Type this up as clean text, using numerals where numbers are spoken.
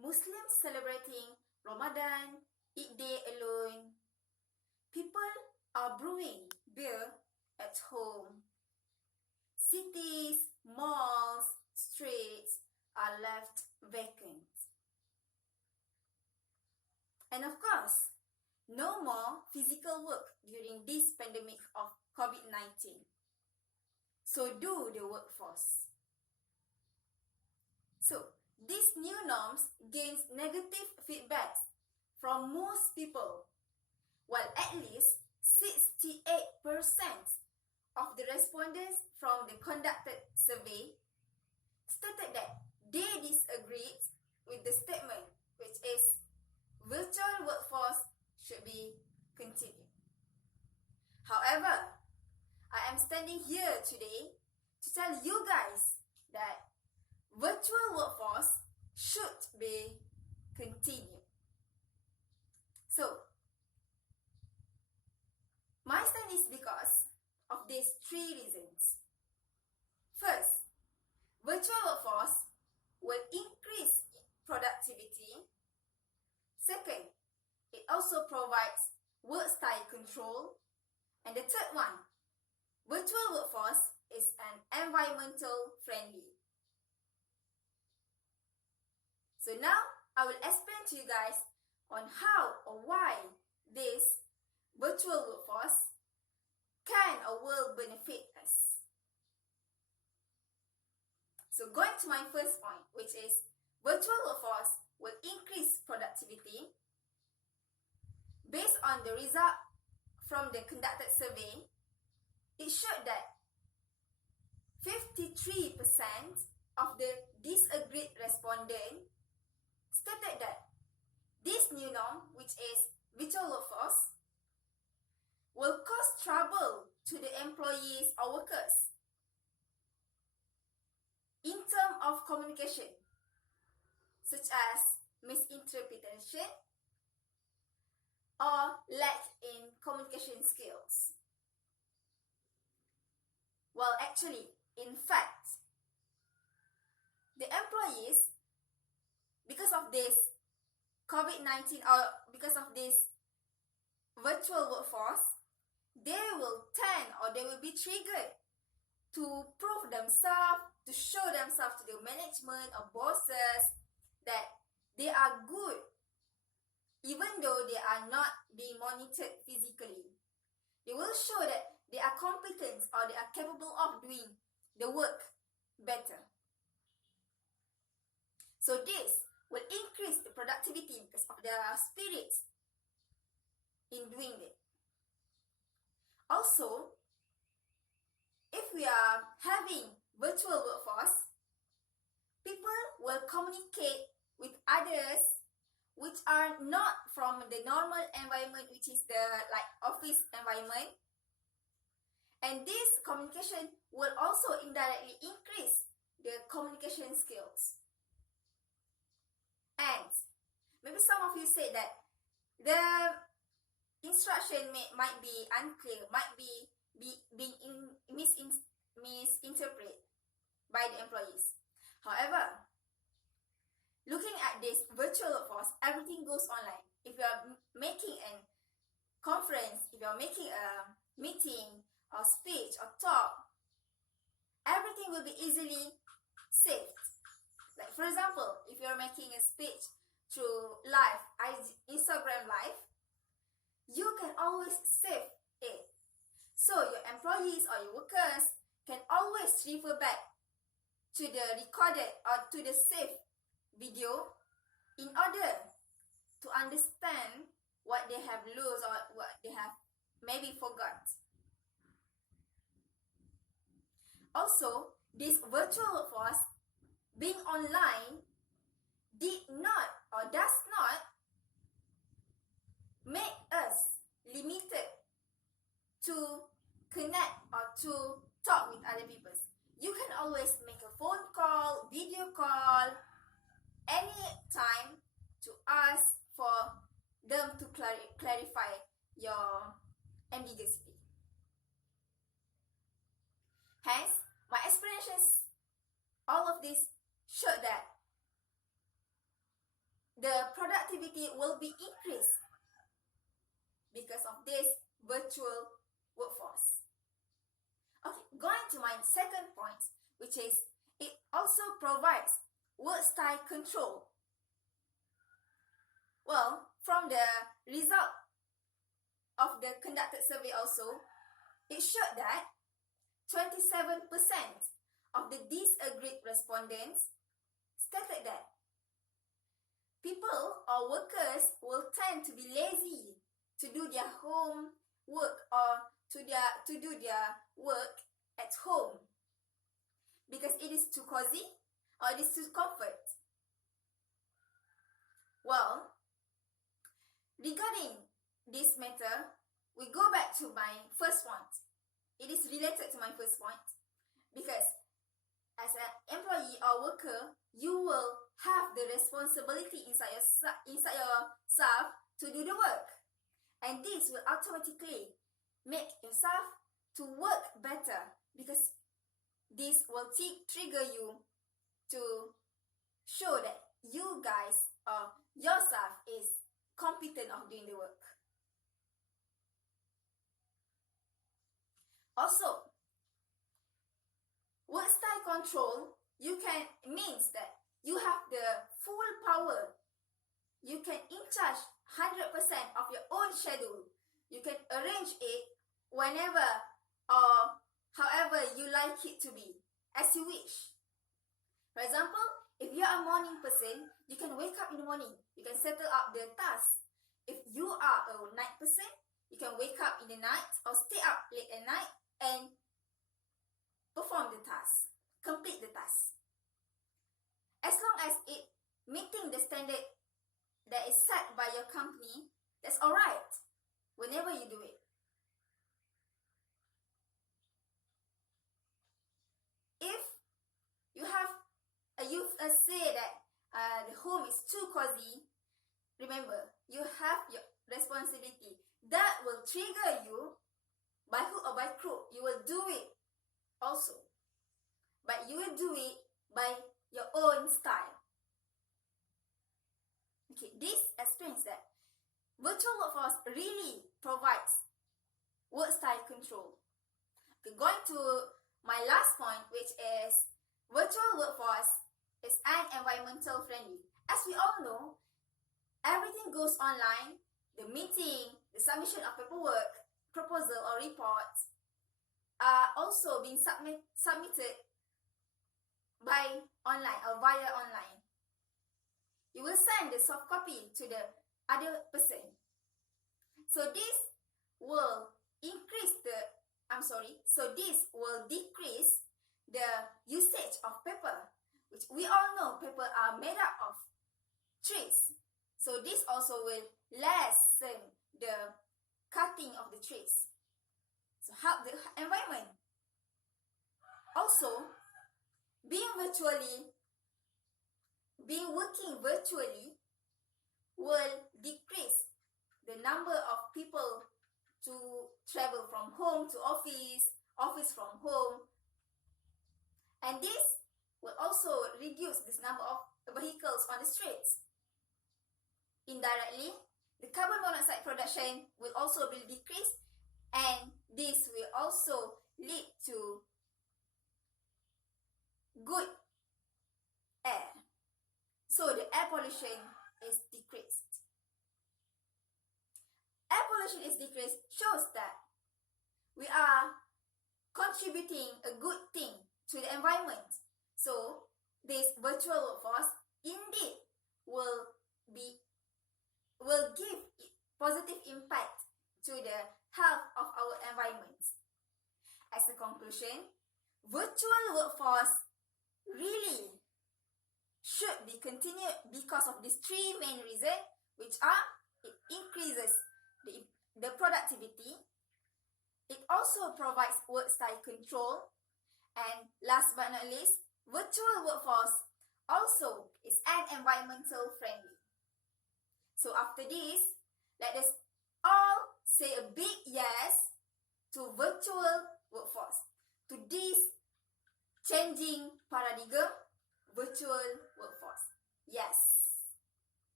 Muslims celebrating Ramadan, Eid Day alone. People are brewing beer at home. Cities, malls, streets are left vacant. And of course, no more physical work during this pandemic of COVID-19. So do the workforce. So, these new norms gains negative feedback from most people, while at least 68% of the respondents from the conducted survey stated that they disagreed with the statement, which is virtual workforce should be continued. However, I am standing here today to tell you guys that virtual workforce should be continued. So, my stand is because of these three reasons. First, virtual workforce will increase productivity. Second, it also provides work style control. And the third one, virtual workforce is an environmental friendly. So now I will explain to you guys on how or why this virtual workforce can or will benefit us. So going to my first point, which is virtual workforce will increase productivity. Based on the result from the conducted survey, it showed that 53% of the disagreed respondents stated that this new norm, which is virtual workforce, will cause trouble to the employees or workers in terms of communication, such as misinterpretation or lack in communication skills. Well, actually, in fact, the employees, because of this COVID-19 or because of this virtual workforce, they will tend or they will be triggered to prove themselves, to show themselves to the management or bosses that they are good, even though they are not being monitored physically. They will show that they are competent or they are capable of doing the work better. So this will increase the productivity because of their spirits in doing it. Also, if we are having virtual workforce, people will communicate with others which are not from the normal environment, which is the office environment. And this communication will also indirectly increase the communication skills. And maybe some of you say that the instruction might be unclear, might be being misinterpreted by the employees. However, looking at this virtual workforce, everything goes online. If you are making a conference, if you are making a meeting or speech or talk, everything will be easily saved. Like for example, if you are making a speech through live, Instagram live, you can always save it. So your employees or your workers can always refer back to the recorded or to the saved video in order to understand what they have lost or what they have maybe forgot. Also, this virtual workforce being online did not or does not make us limited to connect or to talk with other people. You can always make a phone call, video call, any time to ask for them to clarify your ambiguity. Hence, my explanations, all of this showed that the productivity will be increased because of this virtual workforce. Okay, going to my second point, which is it also provides work style control. Well, from the result of the conducted survey also, it showed that 27% of the disagreed respondents stated that people or workers will tend to be lazy to do their home work or to do their work at home because it is too cozy or it is too comfort. Well, regarding this matter, we go back to my first point. It is related to my first point because as an employee or worker, you will have the responsibility inside yourself to do the work, and this will automatically make yourself to work better because this will trigger you to show that you guys or yourself is competent of doing the work. Also, work style control means that you have the full power. You can in charge 100% of your own schedule. You can arrange it whenever or however you like it to be, as you wish. For example, if you are a morning person, you can wake up in the morning. You can settle up the tasks. If you are a night person, you can wake up in the night or stay up late at night and perform the task, complete the task. As long as it meeting the standard that is set by your company, that's alright whenever you do it. If you say that the home is too cozy, remember, you have your responsibility. That will trigger you by hook or by crook. You will do it also, but you will do it by your own style. Okay, this explains that virtual workforce really provides work style control. Okay, going to my last point, which is virtual workforce is environmental friendly. As we all know, everything goes online. The meeting, the submission of paperwork, proposal or reports are also being submitted by online or via online. You will send the soft copy to the other person. So this will decrease the usage of paper, which we all know paper are made up of trees. So this also will lessen the cutting of the trees. So help the environment. Also, working virtually will decrease the number of people to travel from home to office from home, and this will also reduce this number of vehicles on the streets. Indirectly, the carbon monoxide production will also be decreased, and this will also lead to good air. So the air pollution is decreased. Air pollution is decreased shows that we are contributing a good thing to the environment. So this virtual workforce indeed will give positive impact to the health of our environment. As a conclusion, virtual workforce really should be continued because of these three main reasons, which are it increases the productivity, it also provides work style control, and last but not least, virtual workforce also is environmental friendly. So after this, let us all say a big yes to virtual workforce, to this changing paradigm, virtual